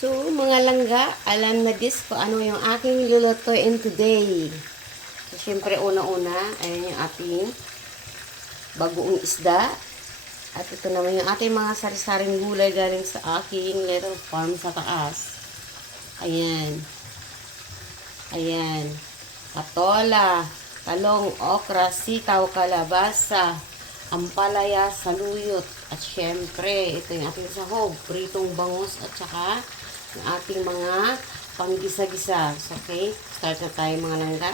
So, mga langga, alam na dis kung ano yung aking lulutuin today. So, syempre, una-una, ayan yung ating bagoong isda. At ito naman yung ating mga sari-saring gulay galing sa aking little farm sa taas. Ayan. Ayan. Patola, talong, okra, sitaw, kalabasa, ampalaya, saluyot. At syempre, ito yung ating sahog, pritong bangus at saka yung ating mga panggisa-gisa. So, okay, start na tayo mga langga.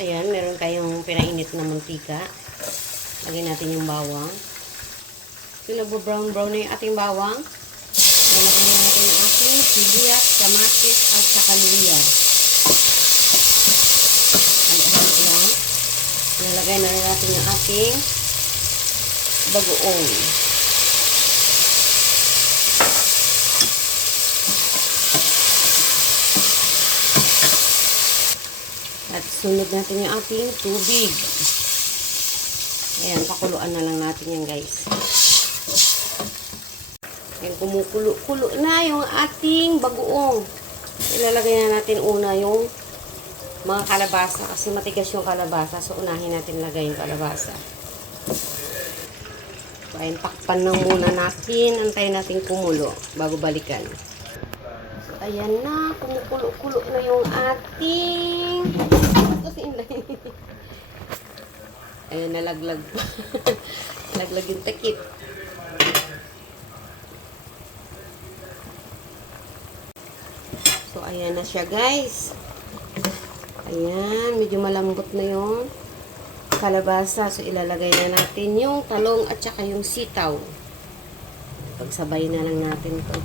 Ayan, meron tayong pinainit na mantika. Lagyan natin yung bawang. So, nagbo-brown-brown na yung ating bawang. Lalagyan na natin yung ating sibuyas, kamatis, at saka luya. Halo-halo lang. Lalagay na rin natin yung ating bagoong. At sunod natin yung ating tubig. Ayan, pakuluan na lang natin yan, guys. Ayan, kumukulo-kulo na yung ating bagoong. Ilalagay na natin una yung mga kalabasa kasi matigas yung kalabasa. So, unahin natin lagay yung kalabasa. So, ayan, takpan lang muna natin. Antayin natin kumulo bago balikan. So, ayan na. Kumukulo-kulo na yung ating... Ayan, nalaglag pa. Nalaglag yung takip. So, ayan na siya, guys. Ayan, medyo malambot na yung kalabasa. So, ilalagay na natin yung talong at saka yung sitaw. Pagsabay na lang natin to.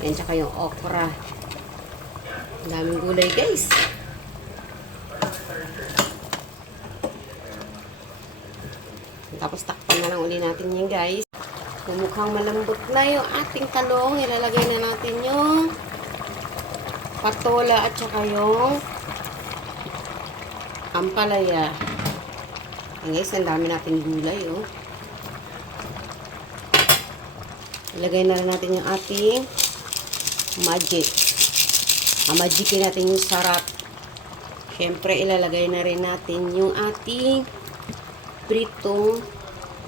Ayan, saka yung okra. Ang daming gulay, guys. Tapos, takpan na lang uli natin yan, guys. So, mukhang malambot na yung ating talong. Ilalagay na natin yung patola at saka yung ampalaya. Ayan, guys, ang dami natin gulay, oh. Ilagay na rin natin yung ating magic. Magikin natin yung sarap. Siyempre, ilalagay na rin natin yung ating pritong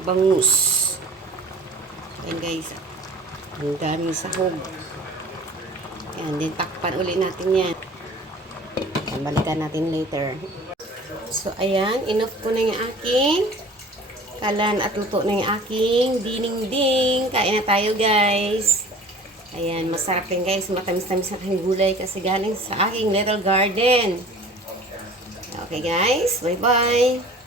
bangus. Ayan, guys. Ang daming sahog. Ayan, din takpan ulit natin yan. Balikan natin later. So, ayan. Enough ko na yung aking kalan at luto na yung aking dinding. Kain na tayo, guys. Ayan, masarap din, guys. Matamis-tamis ang aking gulay kasi galing sa aking little garden. Okay, guys. Bye-bye.